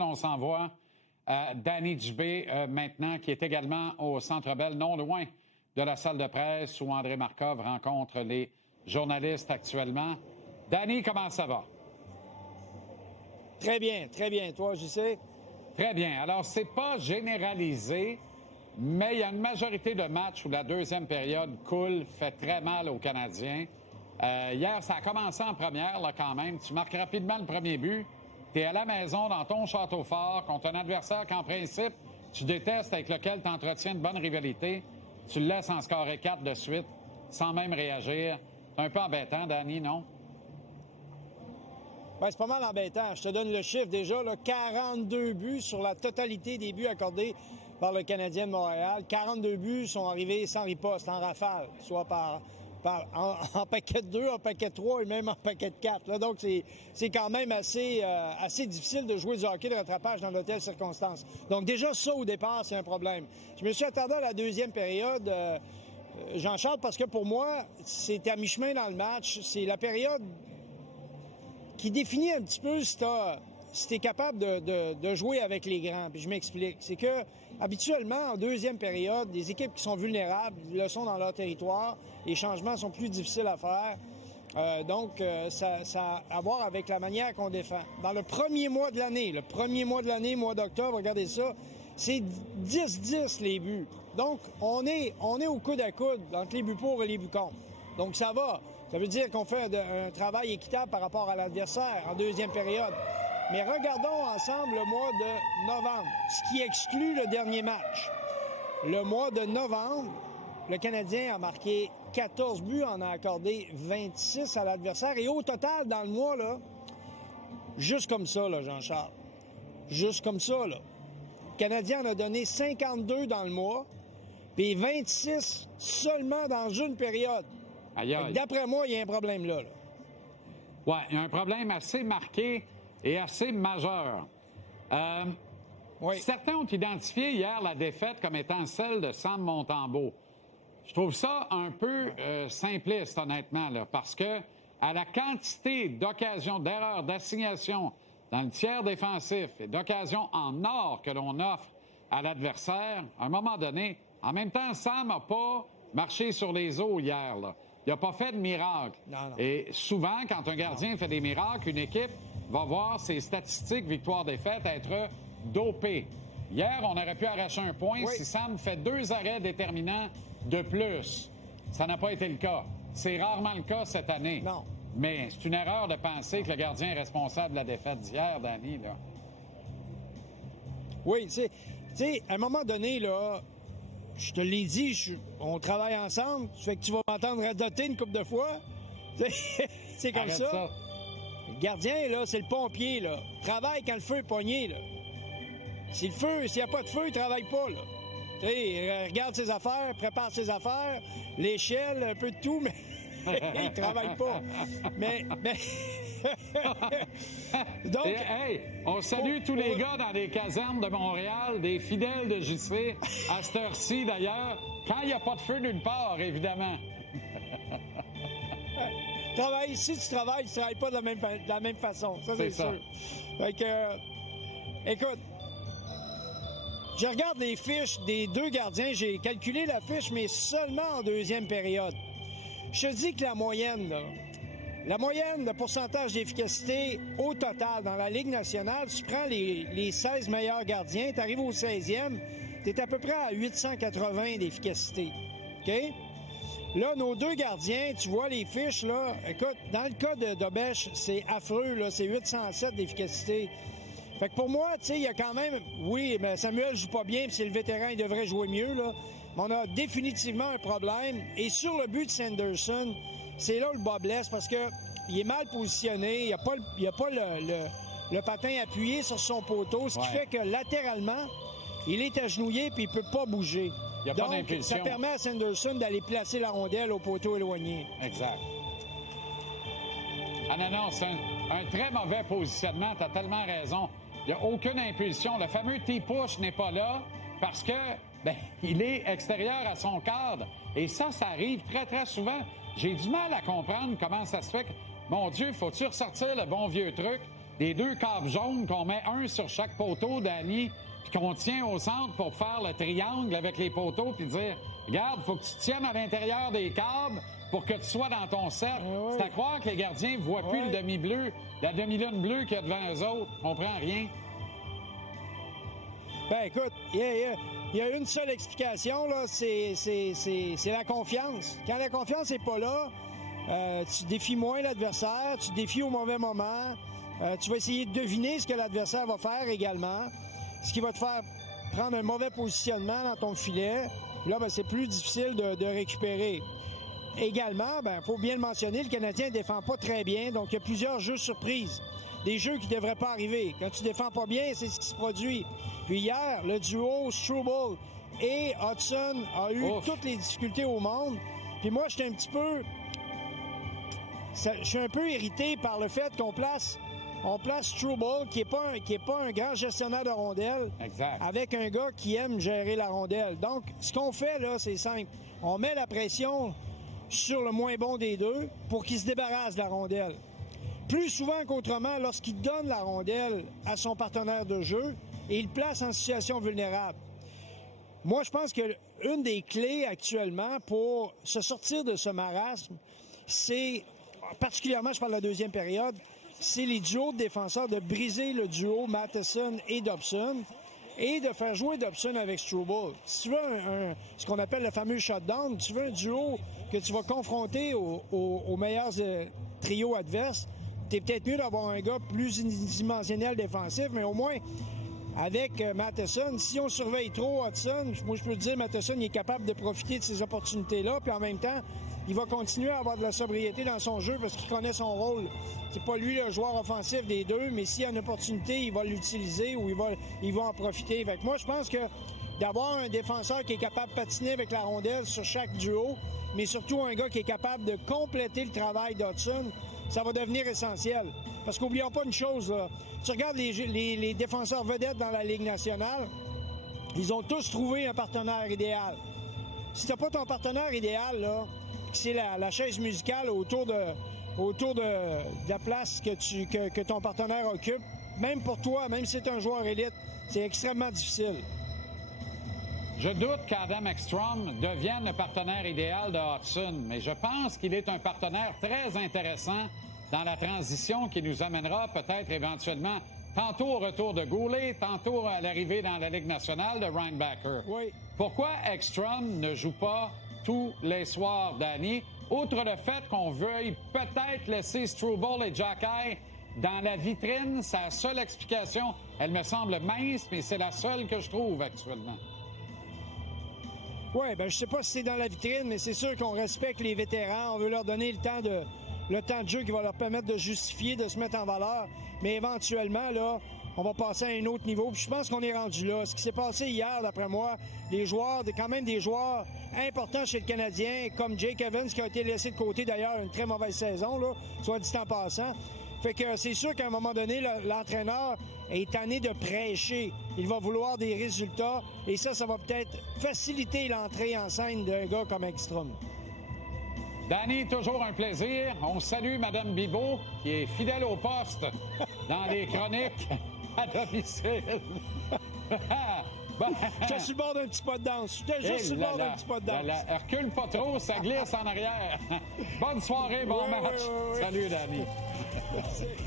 On s'envoie à Danny Dubé maintenant, qui est également au Centre Bell, non loin de la salle de presse où André Markov rencontre les journalistes actuellement. Danny, comment ça va? Très bien, très bien. Toi, je sais? Très bien. Alors, c'est pas généralisé, mais il y a une majorité de matchs où la deuxième période coule, fait très mal aux Canadiens. Hier, ça a commencé en première, là, quand même. Tu marques rapidement le premier but. Tu es à la maison, dans ton château fort, contre un adversaire qu'en principe, tu détestes, avec lequel tu entretiens une bonne rivalité. Tu le laisses en scorer 4 de suite, sans même réagir. C'est un peu embêtant, Danny, non? Ben, c'est pas mal embêtant. Je te donne le chiffre déjà, là, 42 buts sur la totalité des buts accordés par le Canadien de Montréal. 42 buts sont arrivés sans riposte, en rafale, soit en paquet de 2, en paquet de 3 et même en paquet de 4. Là, donc, c'est quand même assez difficile de jouer du hockey de rattrapage dans de telles circonstances. Donc, déjà, ça, au départ, c'est un problème. Je me suis attardé à la deuxième période, Jean-Charles, parce que pour moi, c'est à mi-chemin dans le match. C'est la période qui définit un petit peu si t'es capable de jouer avec les grands. Puis je m'explique. C'est que, habituellement, en deuxième période, des équipes qui sont vulnérables le sont dans leur territoire. Les changements sont plus difficiles à faire. Donc, ça a à voir avec la manière qu'on défend. Dans le premier mois de l'année, mois d'octobre, regardez ça, c'est 10-10 les buts. Donc, on est au coude à coude entre les buts pour et les buts contre. Donc, ça va. Ça veut dire qu'on fait un travail équitable par rapport à l'adversaire en deuxième période. Mais regardons ensemble le mois de novembre, ce qui exclut le dernier match. Le mois de novembre, le Canadien a marqué 14 buts, en a accordé 26 à l'adversaire. Et au total, dans le mois, là, juste comme ça, là, Jean-Charles, juste comme ça, là, le Canadien en a donné 52 dans le mois, puis 26 seulement dans une période. Aïe, aïe. D'après moi, il y a un problème là. Oui, il y a un problème assez marqué et assez majeur. Oui. Certains ont identifié hier la défaite comme étant celle de Sam Montembeault. Je trouve ça un peu simpliste, honnêtement, là, parce que à la quantité d'occasions, d'erreurs, d'assignations dans le tiers défensif et d'occasions en or que l'on offre à l'adversaire, à un moment donné, en même temps, Sam n'a pas marché sur les eaux hier, là. Il n'a pas fait de miracle. Non. Et souvent, quand un gardien fait des miracles, une équipe va voir ses statistiques victoire-défaite être dopées. Hier, on aurait pu arracher un point si Sam fait 2 arrêts déterminants de plus. Ça n'a pas été le cas. C'est rarement le cas cette année. Non. Mais c'est une erreur de penser que le gardien est responsable de la défaite d'hier, Danny, là. Oui, tu sais, à un moment donné, là, je te l'ai dit, on travaille ensemble. Ça fait que tu vas m'entendre radoter une couple de fois. C'est comme ça. Le gardien, là, c'est le pompier, là. Travaille quand le feu est pogné, là. S'il n'y a pas de feu, il travaille pas, là. Tu sais, regarde ses affaires, prépare ses affaires, l'échelle, un peu de tout, mais il travaille pas. Mais... Donc, et, hey, on salue tous les gars dans les casernes de Montréal, des fidèles de JC, à cette heure-ci d'ailleurs, quand il n'y a pas de feu nulle part, évidemment. Si tu travailles pas de la même façon. Ça, c'est sûr. Fait que, écoute, je regarde les fiches des deux gardiens. J'ai calculé la fiche, mais seulement en deuxième période. Je te dis que la moyenne, le pourcentage d'efficacité au total dans la Ligue nationale, tu prends les 16 meilleurs gardiens, tu arrives au 16e, tu es à peu près à 880 d'efficacité. OK? Là, nos deux gardiens, tu vois les fiches, là, écoute, dans le cas de Dobèche, c'est affreux, là, c'est 807 d'efficacité. Fait que pour moi, tu sais, il y a quand même... Oui, mais Samuel joue pas bien, puis c'est le vétéran, il devrait jouer mieux, là. Mais on a définitivement un problème. Et sur le but de Sanderson, c'est là où le bas blesse, parce que il est mal positionné, il n'y a pas le patin appuyé sur son poteau, ce qui fait que latéralement, il est agenouillé puis il peut pas bouger. Il y a Donc, pas d'impulsion. ça permet à Sanderson d'aller placer la rondelle au poteau éloigné. Exact. Ah non, c'est un très mauvais positionnement, tu as tellement raison. Il n'y a aucune impulsion. Le fameux T-push n'est pas là parce que il est extérieur à son cadre. Et ça arrive très, très souvent. J'ai du mal à comprendre comment ça se fait que, mon Dieu, faut-tu ressortir le bon vieux truc des 2 câbles jaunes qu'on met un sur chaque poteau, Danny, puis qu'on tient au centre pour faire le triangle avec les poteaux, puis dire, regarde, il faut que tu tiennes à l'intérieur des câbles pour que tu sois dans ton cercle. Oui. C'est à croire que les gardiens ne voient plus le demi-bleu, la demi-lune bleue qu'il y a devant eux autres. On comprend rien. Ben écoute, il y a une seule explication, là, c'est la confiance. Quand la confiance n'est pas là, tu défies moins l'adversaire, tu défies au mauvais moment, tu vas essayer de deviner ce que l'adversaire va faire également, ce qui va te faire prendre un mauvais positionnement dans ton filet. Là, ben, c'est plus difficile de récupérer. Également, il faut bien le mentionner, le Canadien ne défend pas très bien, donc il y a plusieurs jeux surprises. Des jeux qui ne devraient pas arriver. Quand tu défends pas bien, c'est ce qui se produit. Puis hier, le duo Struble et Hudson a eu toutes les difficultés au monde. Puis moi, je suis un peu irrité par le fait qu'on place Struble, qui est pas un grand gestionnaire de rondelles, exact, avec un gars qui aime gérer la rondelle. Donc, ce qu'on fait, là, c'est simple. On met la pression sur le moins bon des deux pour qu'il se débarrasse de la rondelle. Plus souvent qu'autrement, lorsqu'il donne la rondelle à son partenaire de jeu, et il le place en situation vulnérable. Moi, je pense qu'une des clés actuellement pour se sortir de ce marasme, c'est, particulièrement, je parle de la deuxième période, c'est les duos de défenseurs, de briser le duo Matheson et Dobson et de faire jouer Dobson avec Struble. Si tu veux ce qu'on appelle le fameux shutdown, tu veux un duo que tu vas confronter aux meilleurs trios adverses, t'es peut-être mieux d'avoir un gars plus dimensionnel défensif, mais au moins, avec Matheson, si on surveille trop Hudson, moi je peux te dire, Matheson il est capable de profiter de ces opportunités-là, puis en même temps, il va continuer à avoir de la sobriété dans son jeu parce qu'il connaît son rôle. C'est pas lui le joueur offensif des deux, mais s'il y a une opportunité, il va l'utiliser ou il va en profiter. Fait que moi, je pense que d'avoir un défenseur qui est capable de patiner avec la rondelle sur chaque duo, mais surtout un gars qui est capable de compléter le travail d'Hudson, ça va devenir essentiel. Parce qu'oublions pas une chose, là. Tu regardes les défenseurs vedettes dans la Ligue nationale, ils ont tous trouvé un partenaire idéal. Si tu n'as pas ton partenaire idéal, là, c'est la chaise musicale autour de la place que ton partenaire occupe, même pour toi, même si c'est un joueur élite, c'est extrêmement difficile. Je doute qu'Adam Ekstrom devienne le partenaire idéal de Hudson, mais je pense qu'il est un partenaire très intéressant dans la transition qui nous amènera peut-être éventuellement tantôt au retour de Goulet, tantôt à l'arrivée dans la Ligue nationale de Reinbacher. Oui. Pourquoi Ekstrom ne joue pas tous les soirs, Danny, outre le fait qu'on veuille peut-être laisser Struble et Xhekaj dans la vitrine? C'est la seule explication. Elle me semble mince, mais c'est la seule que je trouve actuellement. Oui, je sais pas si c'est dans la vitrine, mais c'est sûr qu'on respecte les vétérans. On veut leur donner le temps de jeu qui va leur permettre de justifier, de se mettre en valeur. Mais éventuellement, là, on va passer à un autre niveau. Puis je pense qu'on est rendu là. Ce qui s'est passé hier, d'après moi, quand même des joueurs importants chez le Canadien, comme Jake Evans, qui a été laissé de côté d'ailleurs une très mauvaise saison, là, soit dit en passant. Fait que c'est sûr qu'à un moment donné, l'entraîneur est tanné de prêcher. Il va vouloir des résultats et ça va peut-être faciliter l'entrée en scène d'un gars comme Ekstrom. Danny, toujours un plaisir. On salue Mme Bibeau, qui est fidèle au poste dans les chroniques à domicile. J'étais sur le bord d'un petit pas de danse. J'étais juste sur le bord d'un petit pas de danse. Recule pas trop, ça glisse en arrière. Bonne soirée, bon match. Salut, Danny.